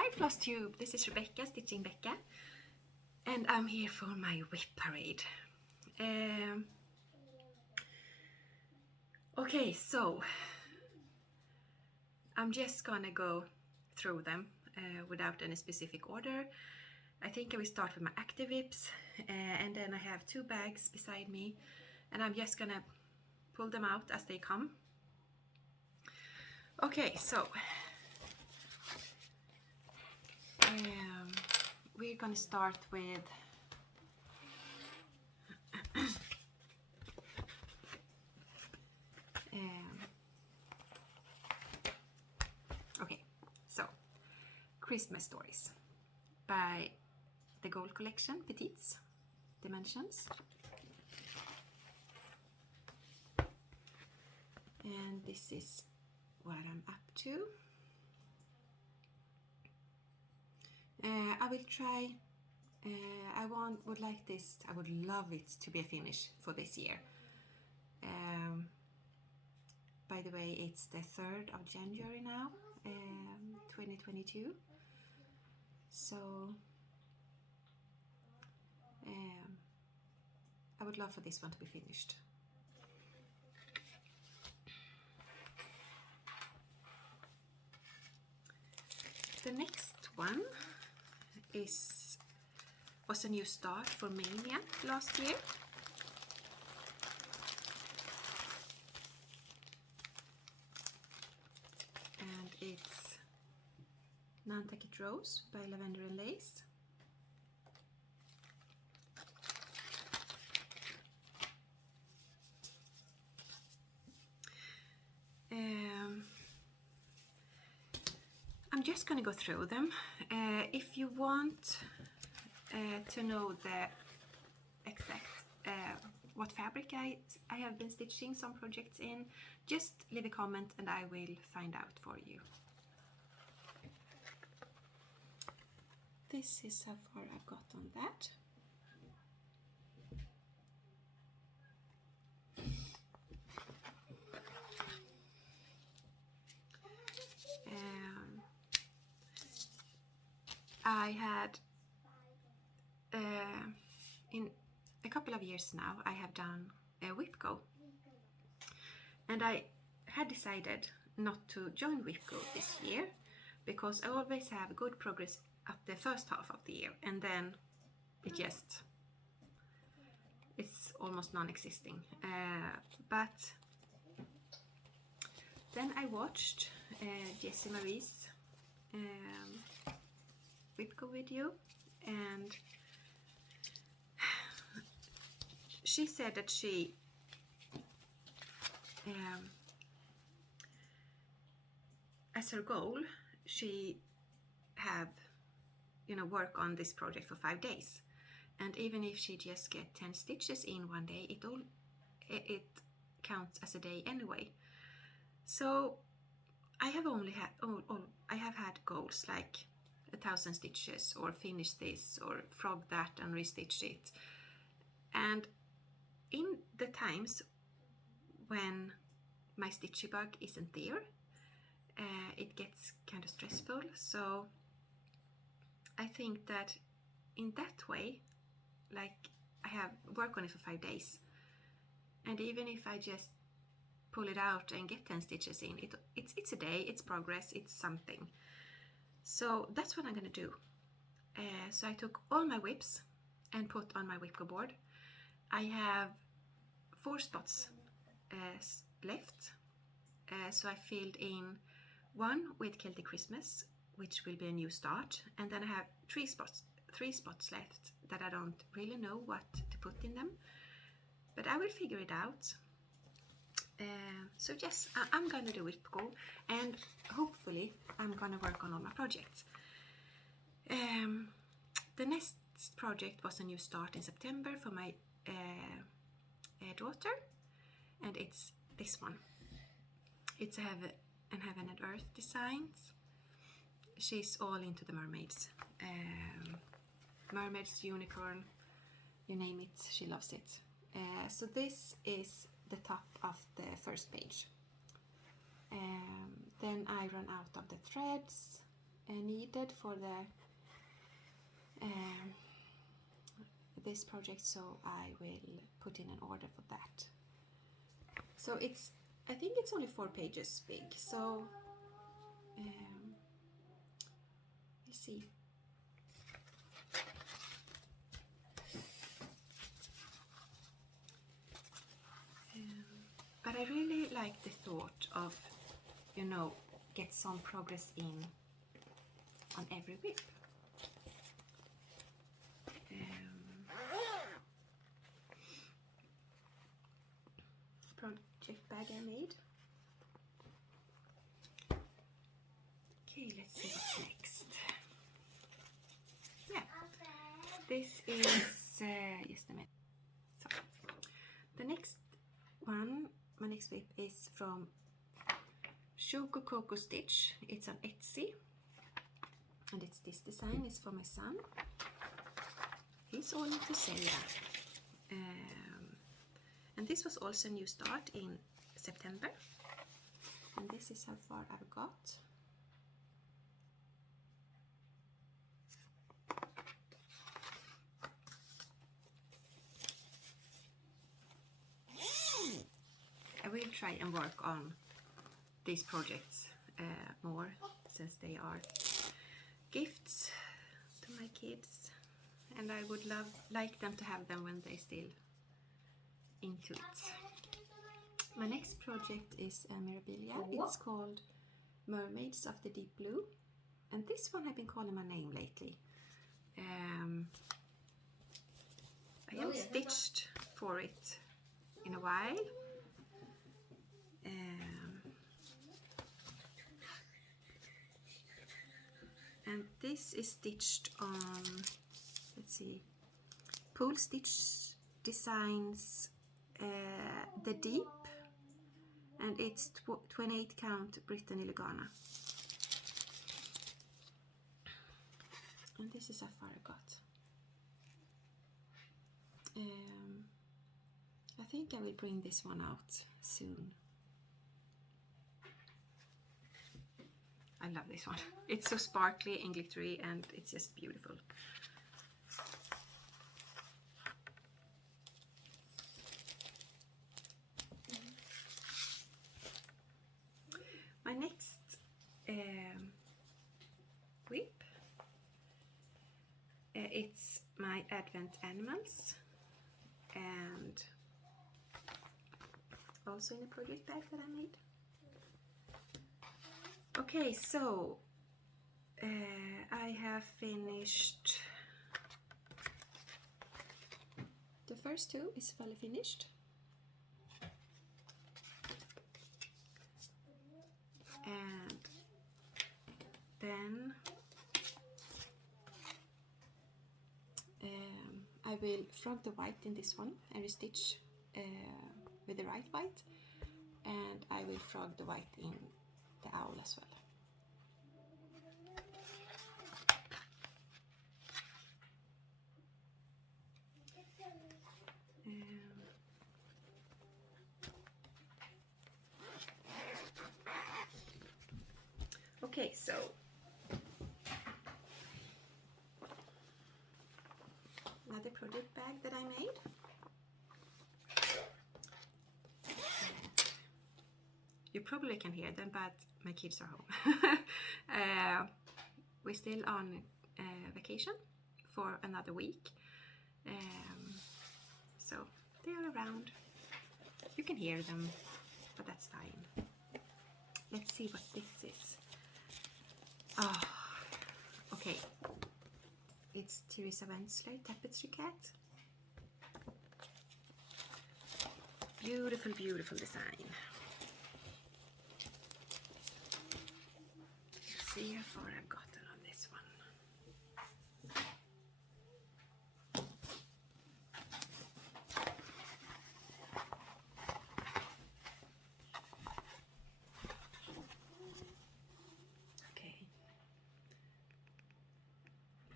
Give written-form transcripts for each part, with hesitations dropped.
Hi FlossTube, this is Rebecca, Stitching Becca, and I'm here for my whip parade. Okay, so I'm just gonna go through them without any specific order. I think I will start with my active whips, and then I have two bags beside me, and I'm just gonna pull them out as they come. Okay, so we're gonna start with okay, so Christmas Stories by the Gold Collection, Petites Dimensions. And this is what I'm up to. I will try, would like this, I would love it to be a finish for this year. By the way, it's the 3rd of January now, 2022. So I would love for this one to be finished. The next one was a new start for Mania last year. And it's Nantucket Rose by Lavender and Lace. I'm just going to go through them. If you want to know the exact what fabric I have been stitching some projects in, just leave a comment and I will find out for you. This is how far I've got on that. I had in a couple of years now I have done a WhipGo, and I had decided not to join WhipGo this year because I always have good progress at the first half of the year, and then it's almost non-existing. But then I watched Jessie Marie's WhipGo video, and she said that she as her goal she have work on this project for 5 days, and even if she just get 10 stitches in one day, it counts as a day anyway. So I have only had I have had goals like 1,000 stitches, or finish this, or frog that and restitch it. And in the times when my stitchy bug isn't there, it gets kind of stressful. So I think that in that way, like, I have work on it for 5 days, and even if I just pull it out and get 10 stitches in, it's a day, it's progress, it's something. So that's what I'm gonna do. So I took all my whips and put on my WhipGo board. I have 4 spots left, so I filled in one with Celtic Christmas, which will be a new start, and then I have 3 spots left that I don't really know what to put in them, but I will figure it out. So yes, I'm gonna do WhipGo, and hopefully I'm gonna work on all my projects. The next project was a new start in September for my daughter, and it's this one. It's a Heaven and Earth designs. She's all into the mermaids. Mermaids, unicorn, you name it, she loves it. So this is the top of the first page. Then I run out of the threads, needed for the this project, so I will put in an order for that. So it's, I think it's only 4 pages big, so we'll see. But I really like the thought of, you know, get some progress in on every whip. Project bag I made. Okay, let's see what's next. Yeah, this is just a minute. So the next one, my next whip is from Choco Coco Stitch. It's on Etsy, and it's this design is for my son. He's all into Zelda. And this was also a new start in September. And this is how far I've got. I will try and work on these projects more, since they are gifts to my kids, and I would like them to have them when they're still into it. My next project is a memorabilia. It's called Mermaids of the Deep Blue, and this one I've been calling my name lately. I haven't stitched for it in a while. And this is stitched on, let's see, Pool Stitch Designs The Deep, and it's 28 count Brittany Lugana. And this is how far I got. I think I will bring this one out soon. I love this one. It's so sparkly and glittery, and it's just beautiful. My next whip, it's my Advent Animals, and also in a project bag that I made. Okay, so I have finished, the first 2 is fully finished, and then I will frog the white in this one and restitch with the right white, and I will frog the white in the owl as well. Okay, so another project bag that I made. You probably can hear them, but my kids are home. We're still on vacation for another week, so they are around. You can hear them, but that's fine. Let's see what this is. Oh, okay. It's Teresa Wensler Tapestry Cat. Beautiful, beautiful design. Let's see how far I've gotten on this one.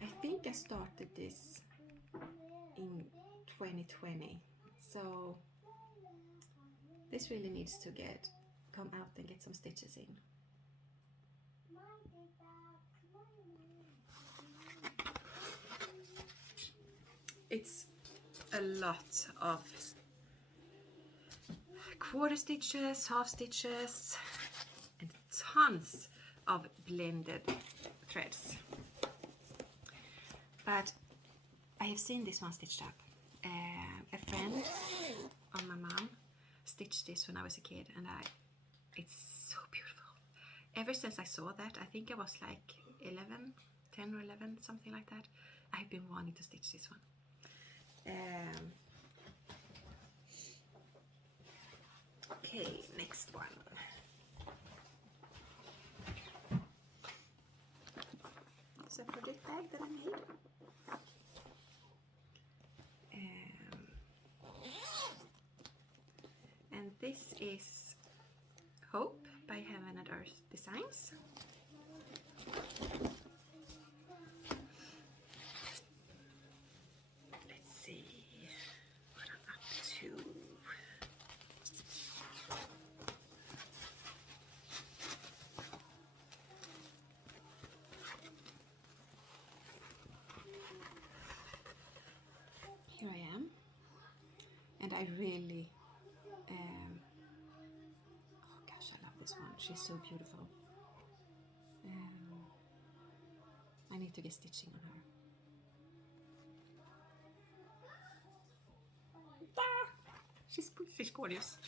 I think I started this in 2020, so this really needs to come out and get some stitches in. it's a lot of quarter stitches, half stitches, and tons of blended threads. But I have seen this one stitched up. A friend of my mom stitched this when I was a kid, and it's so beautiful. Ever since I saw that, I think I was like 10 or 11, something like that, I've been wanting to stitch this one. Okay, next one. It's a project bag that I made. And this is Hope by Heaven and Earth Designs. Let's see what I'm up to. Here I am, and I really oh gosh, I love this one. She's so beautiful. I need to get stitching on her. She's gorgeous.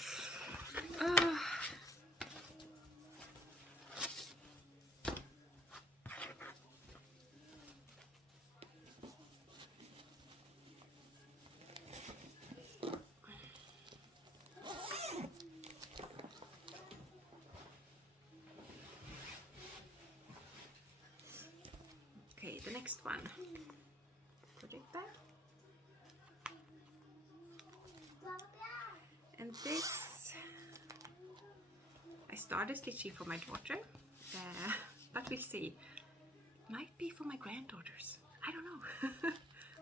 Okay, the next one. Project bag. And this, I started stitching for my daughter, but we'll see. Might be for my granddaughters. I don't know.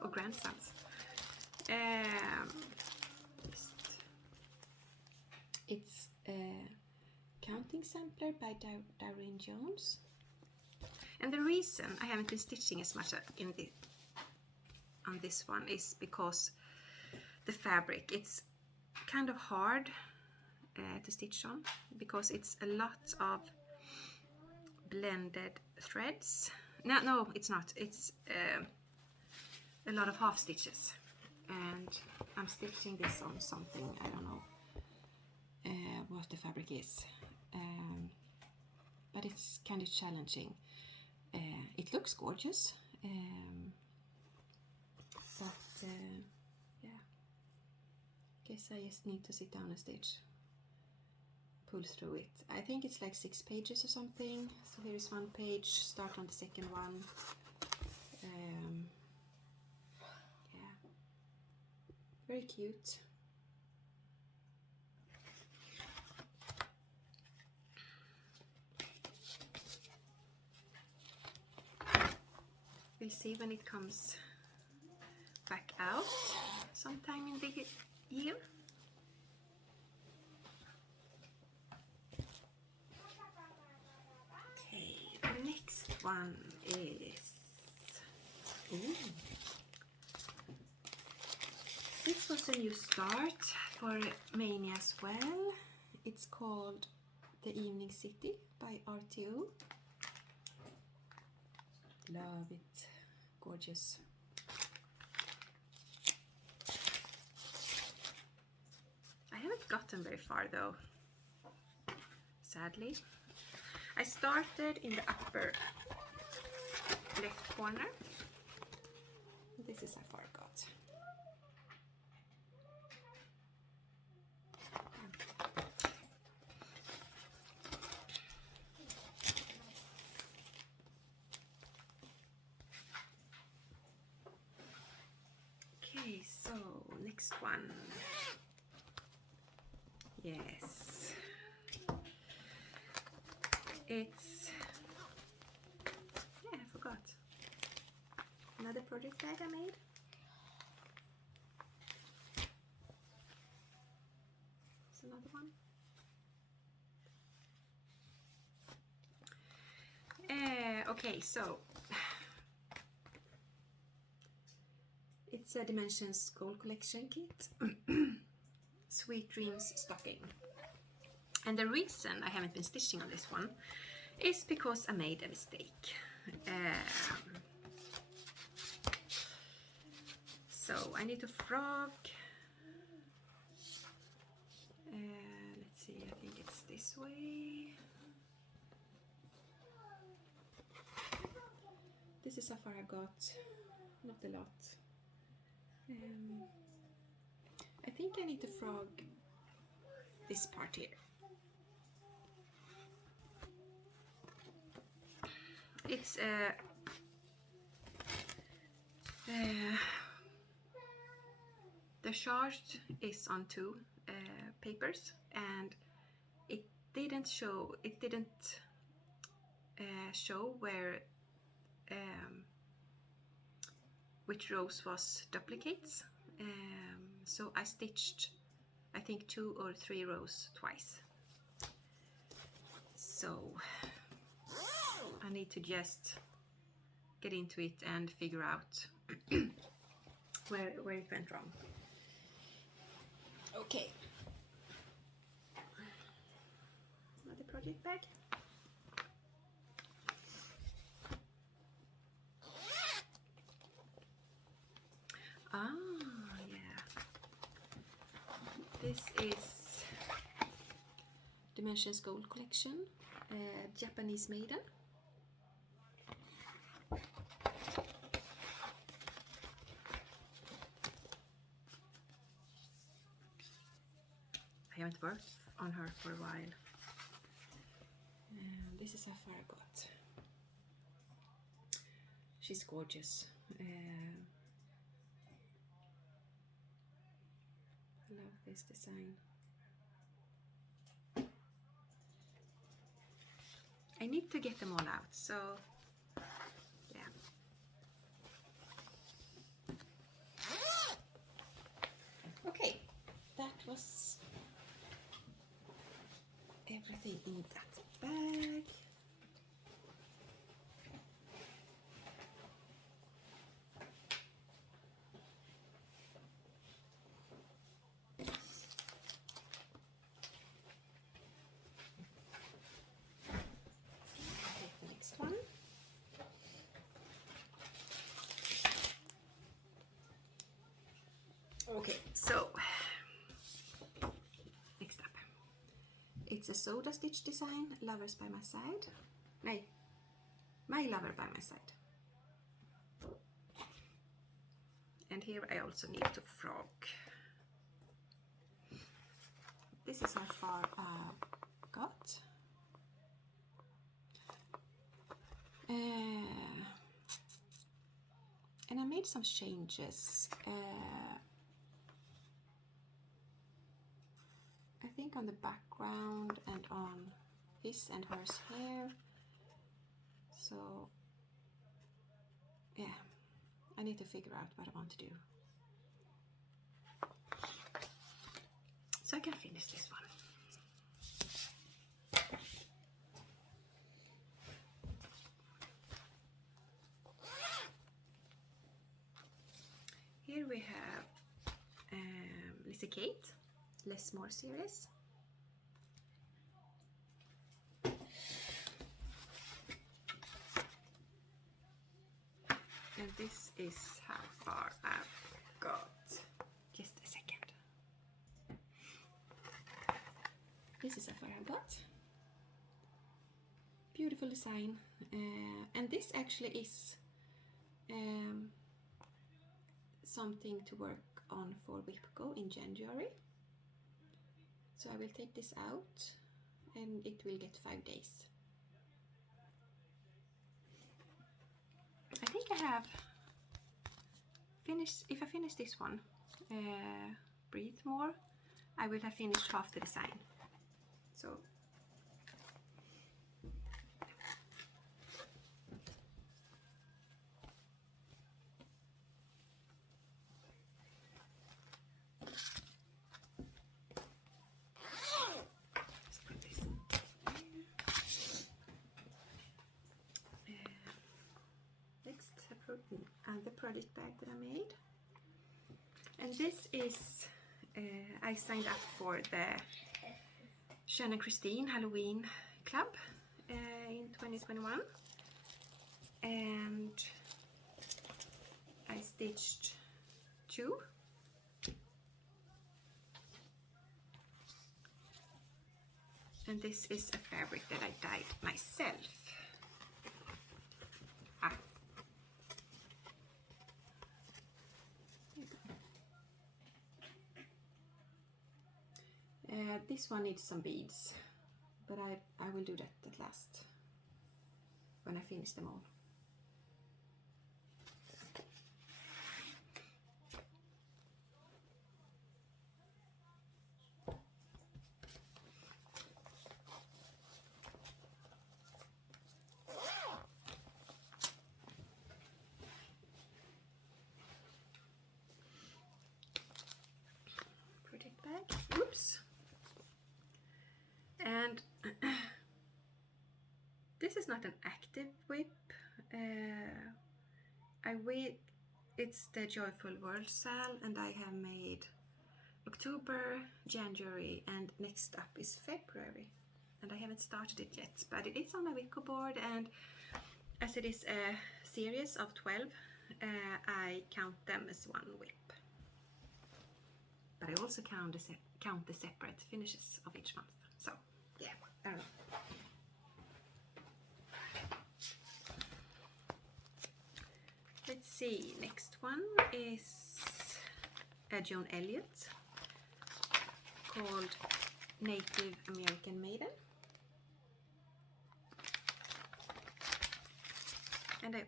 Or grandsons. It's a counting sampler by Darren Jones. And the reason I haven't been stitching as much on this one is because the fabric, it's kind of hard to stitch on, because it's a lot of blended threads. No, it's not. It's a lot of half stitches, and I'm stitching this on something, I don't know what the fabric is, but it's kind of challenging. It looks gorgeous, but yeah, guess I just need to sit down and stitch, pull through it. I think it's like 6 pages or something. So here's one page, start on the second one. Yeah, very cute. We'll see when it comes back out sometime in the year. Okay, the next one is, this was a new start for Mania as well. It's called The Evening City by RTO. Love it, gorgeous. I haven't gotten very far though, sadly. I started in the upper left corner. This is how far I got. Okay, so next one. Yes. It's, yeah, I forgot. Another project bag I made. It's another one. Okay, so It's a Dimensions Gold Collection kit. Sweet Dreams stocking. And the reason I haven't been stitching on this one is because I made a mistake. So I need to frog. Let's see, I think it's this way. This is how far I got, not a lot. I think I need to frog this part here. It's the chart is on two papers, and it didn't show where which rows was duplicates, so I stitched I think 2 or 3 rows twice. So I need to just get into it and figure out where it went wrong. Okay. Another project bag. Ah, yeah. This is Dimensions Gold Collection, Japanese Maiden. I haven't worked on her for a while. This is how far I got. She's gorgeous. I love this design. I need to get them all out, so yeah. Okay, that was everything in that bag. Take the next one. Okay, so next up. It's a soda stitch design, Lovers by my side. No, My Lover by my side. And here I also need to frog. This is how far I got. And I made some changes. I think on the background and on his and hers hair. So yeah, I need to figure out what I want to do, so I can finish this one. Here we have Lizzie Kate, Less More series. And this is how far I've got. Just a second. This is how far I got. Beautiful design. And this actually is something to work on for WIPCO in January. So I will take this out and it will get 5 days. I think I have finished, if I finish this one, Breathe More, I will have finished half the design. So the project bag that I made. And this is, I signed up for the Shannon Christine Halloween Club in 2021, and I stitched 2. And this is a fabric that I dyed myself. This one needs some beads, but I will do that at last when I finish them all. Project bag. Oops. And this is not an active whip. It's the Joyful World Sal, and I have made October, January, and next up is February. And I haven't started it yet, but it is on my Wicco board, and as it is a series of 12, I count them as one whip. But I also count the separate finishes of each month. So, yeah, I don't know. Let's see, next one is a Joan Elliott called Native American Maiden. And I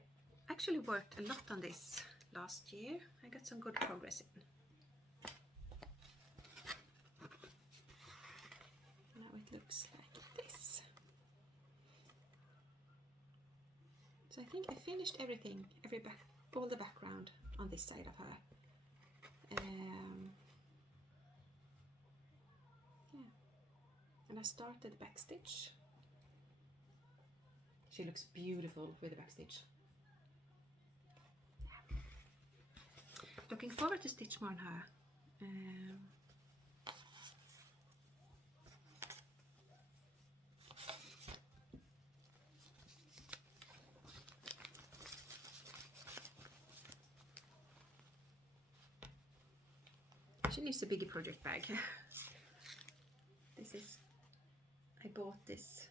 actually worked a lot on this last year. I got some good progress in. Now it looks like this. So I think I finished everything, all the background on this side of her. Yeah, and I started the back stitch. She looks beautiful with the back stitch. Looking forward to stitch more on her. She needs a bigger project bag. I bought this,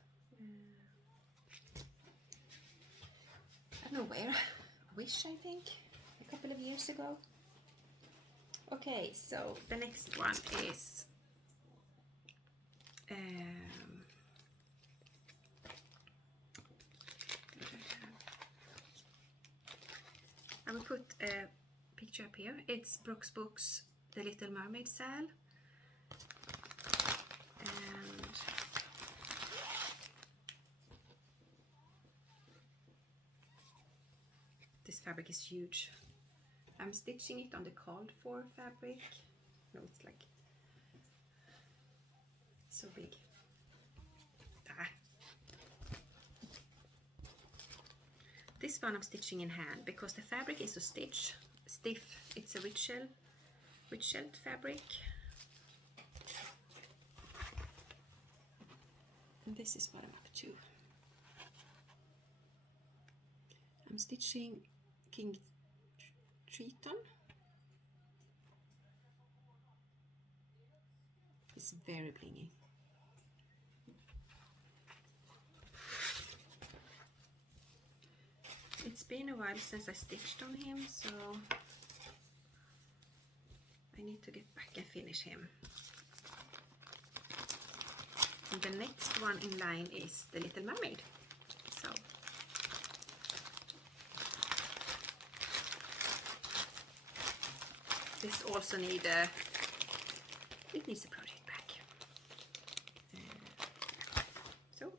I don't know where, Wish, I think, a couple of years ago. Okay, so the next one is I will put a picture up here. It's Brook's Books, The Little Mermaid Sal. And this fabric is huge. I'm stitching it on the called for fabric. No, it's like so big. This one I'm stitching in hand because the fabric is so stiff. It's a rich shelled fabric. And this is what I'm up to. I'm stitching King Triton. It's very blingy. It's been a while since I stitched on him, so I need to get back and finish him. And the next one in line is the Little Mermaid. So this also needs a project bag. So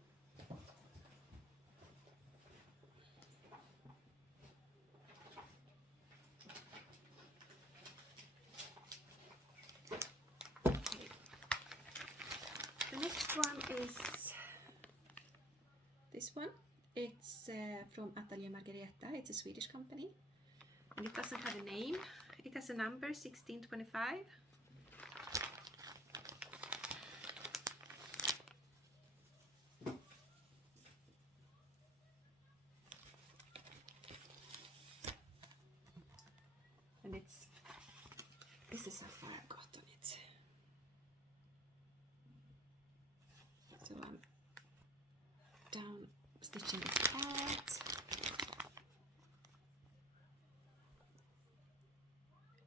the next one is this one. It's from Atelier Margareta. It's a Swedish company. And it doesn't have a name. It has a number, 1625. And this is how far I've got on it. So I'm down stitching this part.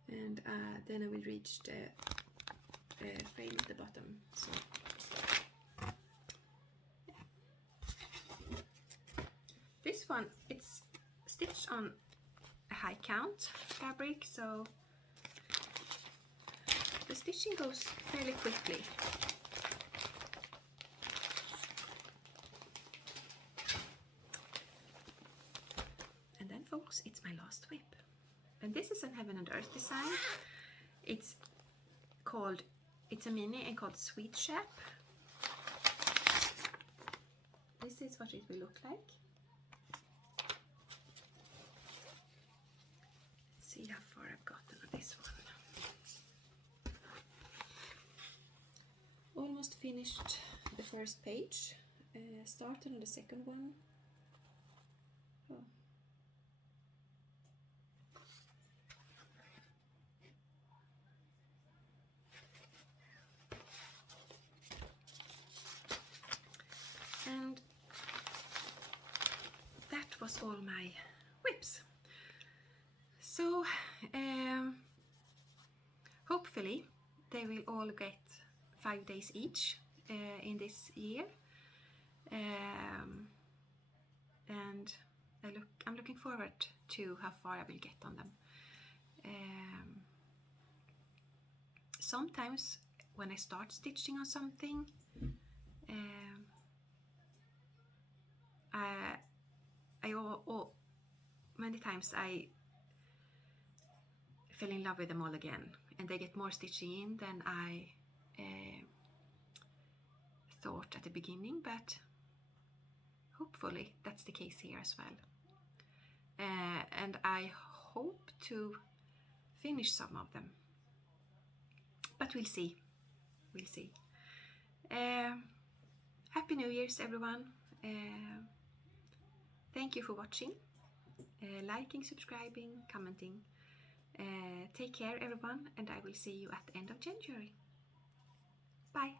And then I will reach the frame at the bottom. So yeah. This one, it's stitched on a high count fabric, so the stitching goes fairly quickly. And then folks, it's my last whip. And this is a Heaven and Earth design. It's a mini and called Sweet Shap. This is what it will look like. Let's see how far I've gotten on this one. Almost finished the first page. Started on the second one. Oh. And that was all my whips. So hopefully they will all get 5 days each in this year, and I'm looking forward to how far I will get on them. Sometimes when I start stitching on something, many times I fell in love with them all again, and they get more stitching in than I thought at the beginning, but hopefully that's the case here as well. And I hope to finish some of them, but we'll see. Happy New Year's, everyone. Thank you for watching, liking, subscribing, commenting. Take care, everyone, and I will see you at the end of January. Bye.